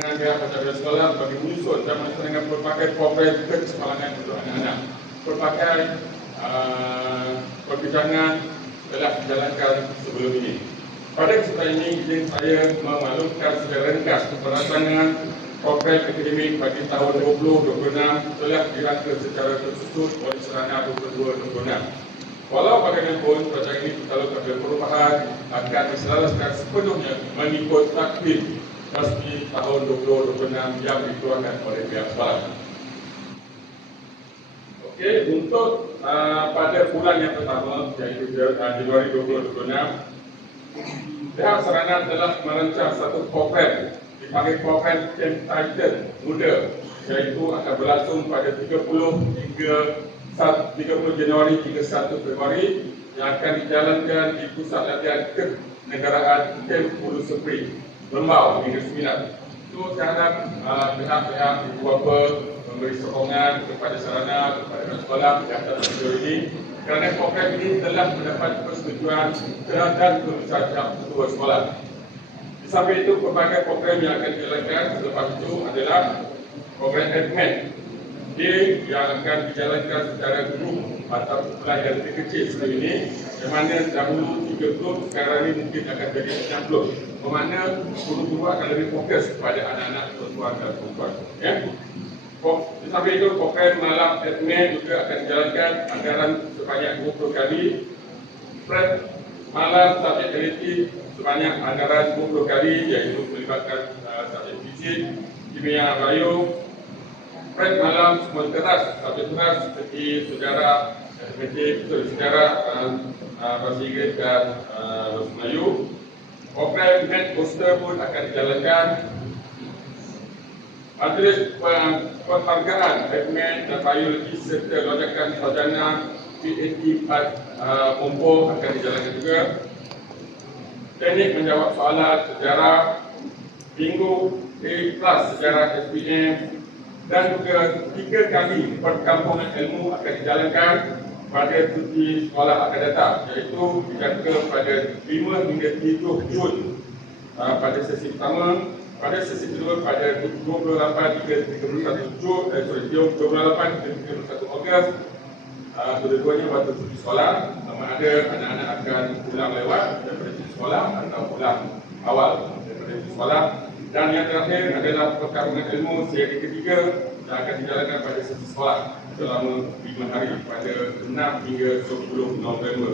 dengan pihak pencabar sekolah bagi menyusun dan melaksanakan pelbagai program kecemerlangan untuk anak-anak. Pelbagai perbincangan telah dijalankan sebelum ini. Pada kesempatan ini, izin saya memaklumkan secara ringkas perancangan program akademik bagi tahun 2026 telah dirangka secara tersusun oleh Serana 22-26. Walau bagaimanapun, perancangan ini perlu ada perubahan akan diselaraskan sepenuhnya mengikut takvim resmi tahun 2026 yang dikeluarkan oleh pihak sekolah. Okey, untuk pada bulan yang pertama, iaitu Januari 2026, pihak Serana telah merancang satu program dipanggil program Camp Titan Muda, iaitu akan berlangsung pada 30 Januari hingga 1 Februari yang akan dijalankan di Pusat Latihan Kenegaraan Camp Hulu Sepri, Lembau hingga 9. Itu saya harap pihak-pihak ibu bapa memberi sokongan kepada Serana, kepada sekolah yang dalam video ini, kerana program ini telah mendapat persetujuan dan keputusan pihak ketua sekolah. Di samping itu, pelbagai program yang akan dijalankan selepas itu adalah program admin yang akan dijalankan secara grup atau kumpulan yang lebih kecil sebelum ini, yang mana dahulu 3 grup, sekarang ini mungkin akan jadi 6 grup, bermakna guru-guru akan lebih fokus kepada anak-anak perempuan dan perempuan. Ya. Di samping itu, program malam admin juga akan dijalankan anggaran sebanyak 20 kali, prep malam subjek kreatif sebanyak anggaran 20 kali, iaitu melibatkan subjek fizik, kimia, bio, prep malam semua keras, subjek keras seperti sejarah, sejarah, bahasa Inggeris dan bahasa Melayu. Program event poster pun akan dijalankan. Majlis penghargaan admin dan biologi serta lonjakan sarjana PhD 4 Pompo akan dijalankan juga. Teknik menjawab soalan sejarah, minggu A+ sejarah SPM, dan juga 3 kali perkampungan ilmu akan dijalankan pada cuti sekolah akan datang, iaitu dijangka pada 5 hingga 7 Jun pada sesi pertama, pada sesi kedua pada 28 hingga 31 Ogos. Kedua-duanya waktu cuti sekolah, sama ada anak-anak akan pulang lewat daripada cuti sekolah atau pulang awal daripada cuti sekolah. Dan yang terakhir adalah perkampungan ilmu seri ketiga yang akan dijalankan pada sesi sekolah selama 5 hari pada 6 hingga 10 November.